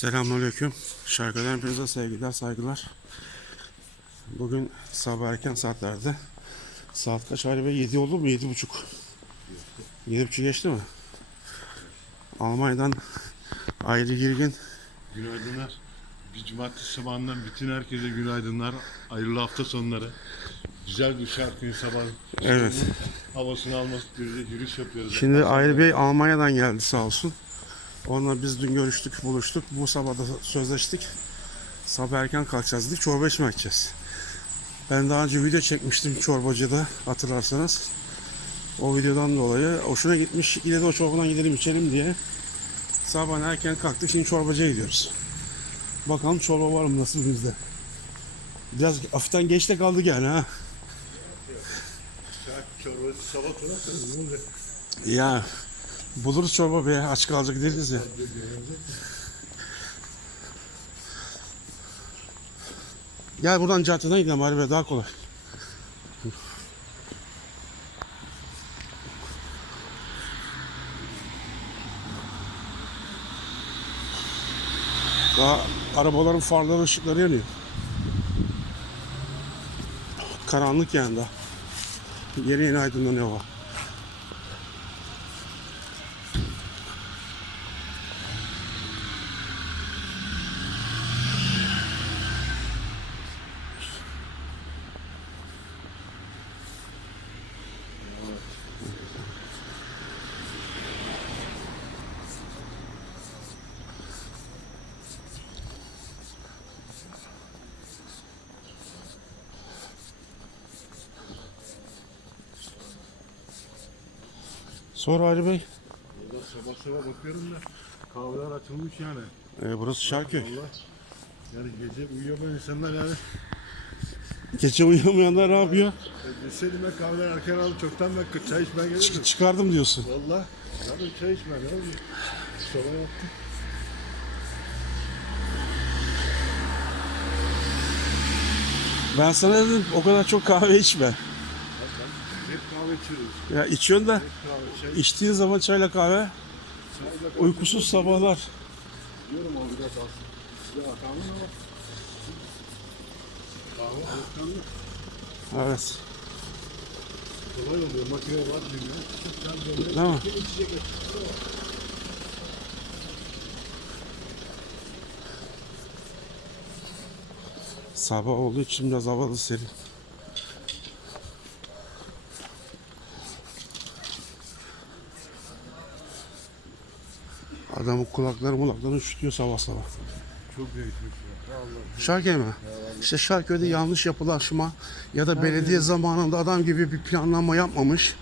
Selamünaleyküm. Şarkıdan hepinize sevgiler, saygılar. Bugün sabah erken saatlerde. Saat kaç Bey? 7 oldu mu? 7 buçuk. 7 buçuk geçti mi? Almanya'dan ayrı girgin. Günaydınlar. Bir cumartesi sabahından bütün herkese günaydınlar. Hayırlı hafta sonları. Güzel bir şarkının sabah Evet. havasını alması bir yürüyüş yapıyoruz. Şimdi Ayrı Bey Almanya'dan geldi sağ olsun. Onunla biz dün görüştük, buluştuk. Bu sabah da sözleştik. Sabah erken kalkacağız dedik. Çorba içmeye gideceğiz. Ben daha önce video çekmiştim çorbacıda hatırlarsanız. O videodan dolayı hoşuna gitmiş. Yine de o çorbadan gidelim içelim diye. Sabah erken kalktık. Şimdi çorbacıya gidiyoruz. Bakalım çorba var mı nasıl bizde. Biraz hafiften geç de kaldık yani ha. Şarkı çorbası sabah? Ya buluruz çorba be aç kalacak değiliz ya. Gel buradan caddeden gidelim bari be daha kolay. Daha arabaların farları ışıkları yanıyor. Karanlık yani daha. Yeni yeni aydınlanıyor hava. Sonra Ali Bey. Valla sabah sabah bakıyorum da kahveler açılmış yani. e, burası Şarköy. Valla. Yani gece uyuyamayan insanlar yani. Gece uyuyamayanlar ne yapıyor? E, Deseydim ben kahveler erken aldım çoktan ben çay içmeye gelirdim. Çık- çıkardım diyorsun. Valla. Zaten çay ne olacak? Sonra yaptım. Ben sana dedim o kadar çok kahve içme. Kahve içiyoruz. Ya içiyorsun da kahve. Çay içtiğin zaman çayla kahve çayla kahve. uykusuz sabahlar. Diyorum o biraz alsın. Size atamın ama. Kahve alışkanlık. Evet. Kolay oluyor. Makine var dünya. Çok. Değil mi? Sabah olduğu için biraz havalı serin. Adamın kulakları mulakları üşütüyor sabah sabah. Çok değişmiş ya. Şarköy? İşte Şarköy'de yanlış yapılaşma ya da belediye zamanında adam gibi bir planlama yapmamış.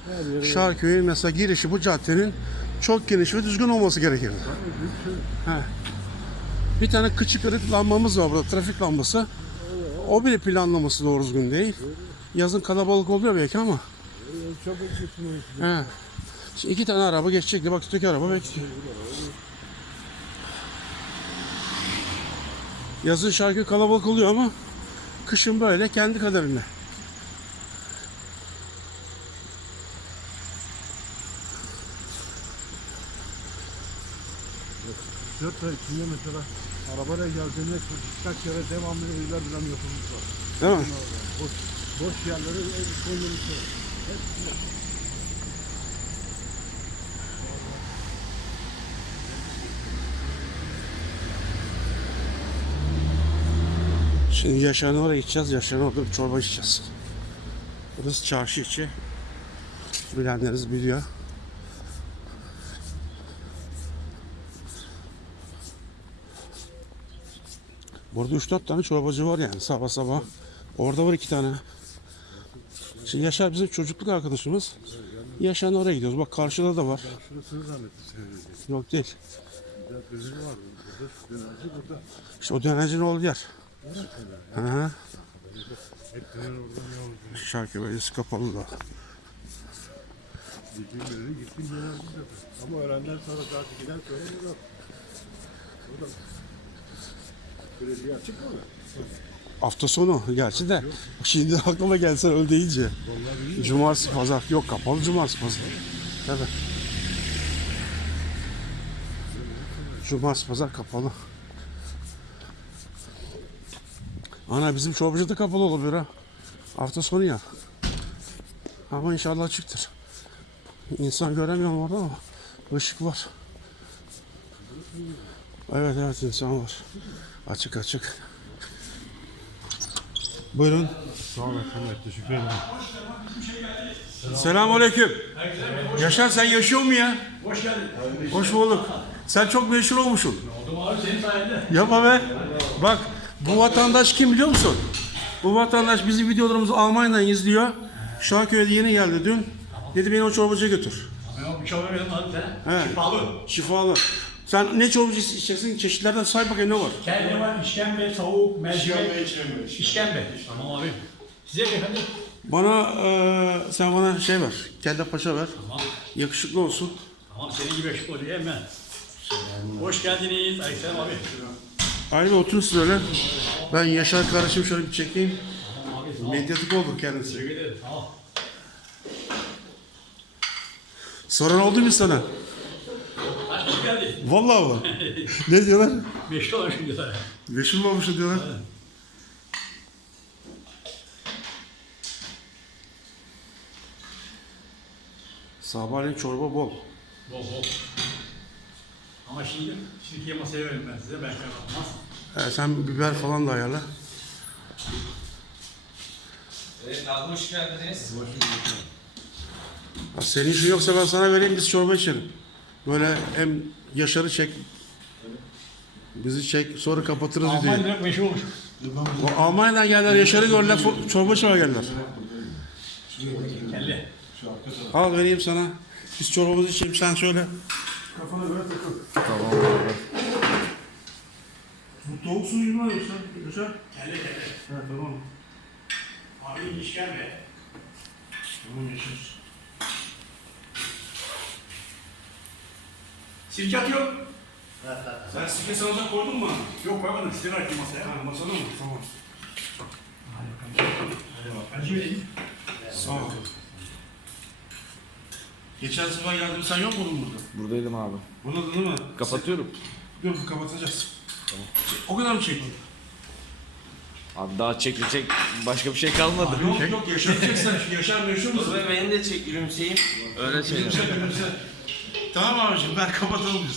Şarköy'ün mesela girişi bu caddenin çok geniş ve düzgün olması gerekir. He. Bir tane küçük ışık lambamız var burada, trafik lambası. O bile planlaması doğru düzgün değil. Yazın kalabalık oluyor belki ama. Çok. He. Şimdi iki tane araba geçecekti. Bak öteki araba bekliyor. Yazın şarkı kalabalık oluyor ama kışın böyle kendi kaderine. Dört ay içinde mesela arabayla geldiğinde kaç kere devamlı evler bilen yapılmış var. Değil mi? Boş, boş yerleri ev koyulmuş var. Şimdi Yaşar'ın oraya gideceğiz. Yaşar'ın orada bir çorba içeceğiz. Burası çarşı içi. Bilenleriniz biliyor. Burada 3-4 tane çorbacı var yani sabah sabah. Orada var iki tane. Şimdi Yaşar bizim çocukluk arkadaşımız. Yaşar'ın oraya gidiyoruz. Bak karşıda da var. Şurasını zannettim. Yok değil. Gözünü var. Burada dönerci burada. İşte o dönercinin olduğu yer. Hı hı. Şarkı Belediyesi kapalı da. Zaten. Ama öğlenden sonra saat 2'den sonra burada. Burada. Belediye açık mı? Hafta sonu gerçi de. Şimdi aklıma gelsen öyle deyince. Cumartesi pazar. Yok kapalı cumartesi pazar. Tabii. Cumartesi pazar kapalı. Ana bizim çorbacı da kapalı olabilir ha. Hafta sonu ya. Ama inşallah açıktır. İnsan göremiyorum orada ama ışık var. Evet evet insan var. Açık açık. Buyurun. Sağ ol efendim. Teşekkür ederim. Selamünaleyküm. Yaşar sen yaşıyor mu ya? Hoş geldin. Hoş bulduk. Sen çok meşhur olmuşsun. Oldum abi senin sayende. Yapma be. Bak bu vatandaş kim biliyor musun? Bu vatandaş bizim videolarımızı Almanya'dan izliyor. Şarköy'de yeni geldi dün. Dedi beni o çorbacıya götür. Ben bir çorba. He. Şifalı. Şifalı. Sen ne çorbacı içeceksin? Çeşitlerden say bakayım ne var? Kelle var, işkembe, tavuk, mercimek. İşkembe. Tamam abi. Size efendim. Bana eee, sen bana şey ver. Kelle paşa ver. Tamam. Yakışıklı olsun. Tamam senin gibi yakışıklı oluyor hemen. Hoş geldiniz. Aleykümselam abi. Ayrıca oturun siz öyle. Ben Yaşar kardeşim şöyle bir çekeyim. Medyatik olduk kendisi. Soran oldu mu sana? Kaç geldi? Vallahi mı? ne diyorlar? Meşhur olmuş diyorlar. Meşhur mu olmuşsun diyorlar. Sabahleyin çorba bol. Bol bol. Ama şimdi Türkiye masaya verin ben size. Ben kalmaz. Ee, sen biber falan da ayarla. Evet abi hoş geldiniz. Ha, senin işin yoksa ben sana vereyim biz çorba içelim. Böyle hem Yaşar'ı çek. Bizi çek sonra kapatırız videoyu. Almanya meşhur olmuş. O Almanya'dan geldiler Yaşar'ı gördüler fo- çorba içmeye geldiler. Kelle. Al vereyim sana. Biz çorbamızı içelim sen şöyle. Kafana böyle takıl. Tamam abi. Bu tavuk suyu mu yoksa? Yaşar? Kelle kelle. Evet tamam. Abi işkembe. Tamam Yaşar. Sirke atıyor. Sen sike salata koydun mu? Yok koymadım. Size verdim masaya. Ha masada mı? Tamam. Ben şimdi vereyim. Sağ ol. Geçen sefer geldim sen yok muydun burada? Buradaydım abi. Burada değil mi? Kapatıyorum. Dur kapatacağız. O kadar mı çektin? Abi daha çekilecek başka bir şey kalmadı. Yok yok yaşatacaksın. Yaşar meşhur musun? beni de çek gülümseyeyim. Öyle şeyler. Gülümse gülümse. Tamam abicim ben kapatalım biz.